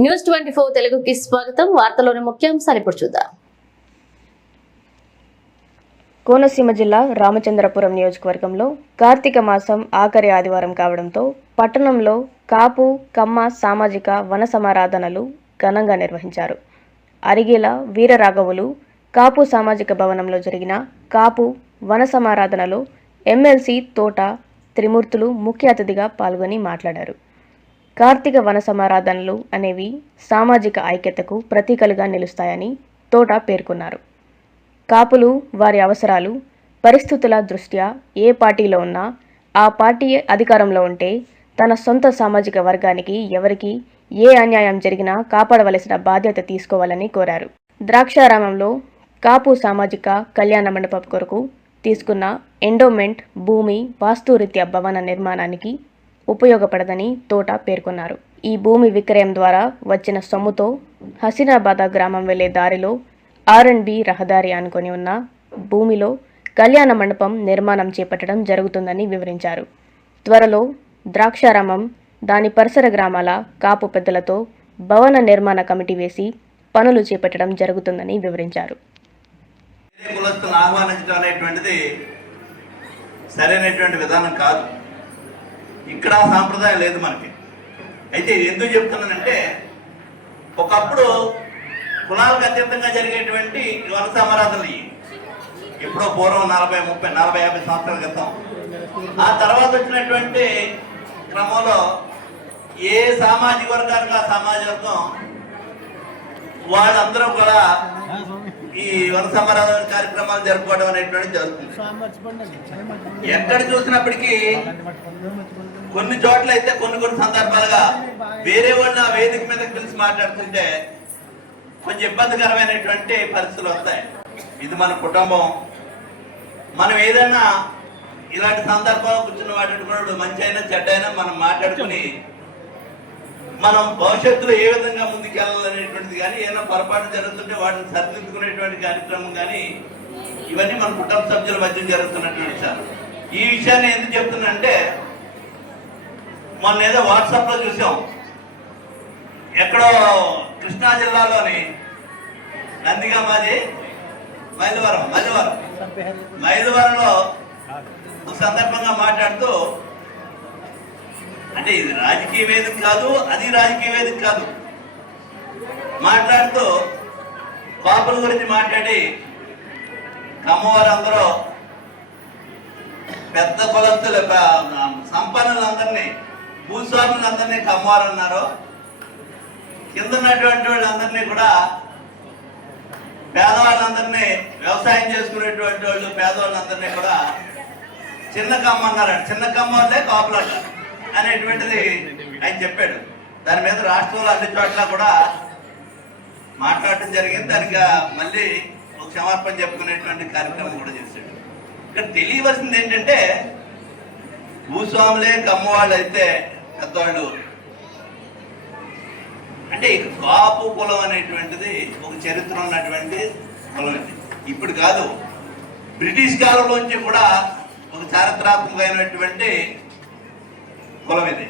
News 24 తెలుగుకి స్వాగతం. వార్తలోని ముఖ్యాంశాలు ఇప్పుడు చూద్దాం. కోనసీమ జిల్లా రామచంద్రపురం నియోజకవర్గంలో కార్తీక మాసం ఆఖరి ఆదివారం కావడంతో పట్టణంలో కాపు కమ్మ సామాజిక వన సమారాధనలు ఘనంగా నిర్వహించారు. అరిగేల వీరరాఘవులు కాపు సామాజిక భవనంలో జరిగిన కాపు వన సమారాధనలో ఎమ్మెల్సీ తోట త్రిమూర్తులు ముఖ్య అతిథిగా పాల్గొని మాట్లాడారు. కార్తీక వన సమారాధనలు అనేవి సామాజిక ఐక్యతకు ప్రతీకలుగా నిలుస్తాయని తోట పేర్కొన్నారు. కాపులు వారి అవసరాలు, పరిస్థితుల దృష్ట్యా ఏ పార్టీలో ఉన్నా ఆ పార్టీ అధికారంలో ఉంటే తన సొంత సామాజిక వర్గానికి ఎవరికి ఏ అన్యాయం జరిగినా కాపాడవలసిన బాధ్యత తీసుకోవాలని కోరారు. ద్రాక్షారామంలో కాపు సామాజిక కళ్యాణ మండపం కొరకు తీసుకున్న ఎండోమెంట్ భూమి వాస్తురీత్యా భవన నిర్మాణానికి ఉపయోగపడదని తోట పేర్కొన్నారు. ఈ భూమి విక్రయం ద్వారా వచ్చిన సొమ్ముతో హసీనాబాద్ గ్రామం వెళ్లే దారిలో R&B రహదారి అనుకొని ఉన్న భూమిలో కళ్యాణ మండపం నిర్మాణం చేపట్టడం జరుగుతుందని వివరించారు. త్వరలో ద్రాక్షారామం దాని పరిసర గ్రామాల కాపు పెద్దలతో భవన నిర్మాణ కమిటీ వేసి పనులు చేపట్టడం జరుగుతుందని వివరించారు. సరైనటువంటి విధానం కాదు. ఇక్కడ సాంప్రదాయం లేదు మనకి. అయితే ఎందుకు చెప్తున్నానంటే, ఒకప్పుడు కులాలకు అత్యంతంగా జరిగేటువంటి వన సమారాధనలు ఎప్పుడో పూర్వం 40, 30, 40, 50 సంవత్సరాల క్రితం. ఆ తర్వాత వచ్చినటువంటి క్రమంలో ఏ సామాజిక వర్గానికి ఆ సామాజిక వర్గం వాళ్ళందరూ కూడా ఈ వన సమారాధన కార్యక్రమాలు జరుపుకోవడం అనేటువంటి జరుగుతుంది. ఎక్కడ చూసినప్పటికీ కొన్ని చోట్ల అయితే కొన్ని సందర్భాలుగా వేరే వాళ్ళు ఆ వేదిక మీద పిలిచి మాట్లాడుతుంటే కొంచెం ఇబ్బందికరమైనటువంటి పరిస్థితులు వస్తాయి. ఇది మన కుటుంబం. మనం ఏదైనా ఇలాంటి సందర్భంలో కూర్చుని మాట్లాడుకున్నాడు మంచి అయినా చెడ్డ అయినా మనం మాట్లాడుకుని మనం భవిష్యత్తులో ఏ విధంగా ముందుకెళ్ళాలనేటువంటిది కానీ ఏదైనా పొరపాటు జరుగుతుంటే వాటిని సరిదిద్దుకునేటువంటి కార్యక్రమం కానీ ఇవన్నీ మన కుటుంబ సభ్యుల మధ్య జరుగుతున్నటువంటి విషయాలు. ఈ విషయాన్ని ఎందుకు చెప్తున్నంటే, మొన్న ఏదో వాట్సాప్ లో చూసాం, ఎక్కడో కృష్ణా జిల్లాలోని నందిగామాది మైలవరంలో ఒక సందర్భంగా మాట్లాడుతూ, అంటే ఇది రాజకీయ వేదిక కాదు, అది రాజకీయ వేదిక కాదు, మాట్లాడుతూ కాపుల గురించి మాట్లాడి కమ్మవారందరూ పెద్ద కులస్తులు సంపన్నులందరినీ భూస్వాములందరినీ కమ్మవారు అన్నారు. కింద ఉన్నటువంటి వాళ్ళందరినీ కూడా పేదవాళ్ళందరినీ వ్యవసాయం చేసుకునేటువంటి వాళ్ళు పేదవాళ్ళందరినీ కూడా చిన్న కమ్మ అన్నారంట. చిన్న కమ్మ వాళ్ళే కాపులు అంటారు అనేటువంటిది ఆయన చెప్పాడు. దాని మీద రాష్ట్రంలో అన్ని చోట్ల కూడా మాట్లాడటం జరిగింది. దానికి మళ్ళీ ఒక క్షమాపణ చెప్పుకునేటువంటి కార్యక్రమం కూడా చేశాడు. ఇక్కడ తెలియవలసింది ఏంటంటే, భూస్వాములే కమ్మవాళ్ళు అయితే పెద్దవాళ్ళు అంటే కాపు కులం అనేటువంటిది ఒక చరిత్ర ఉన్నటువంటి కులం. ఇప్పుడు కాదు, బ్రిటిష్ కాలంలోంచి కూడా ఒక చారిత్రాత్మకమైనటువంటి కులం ఇది.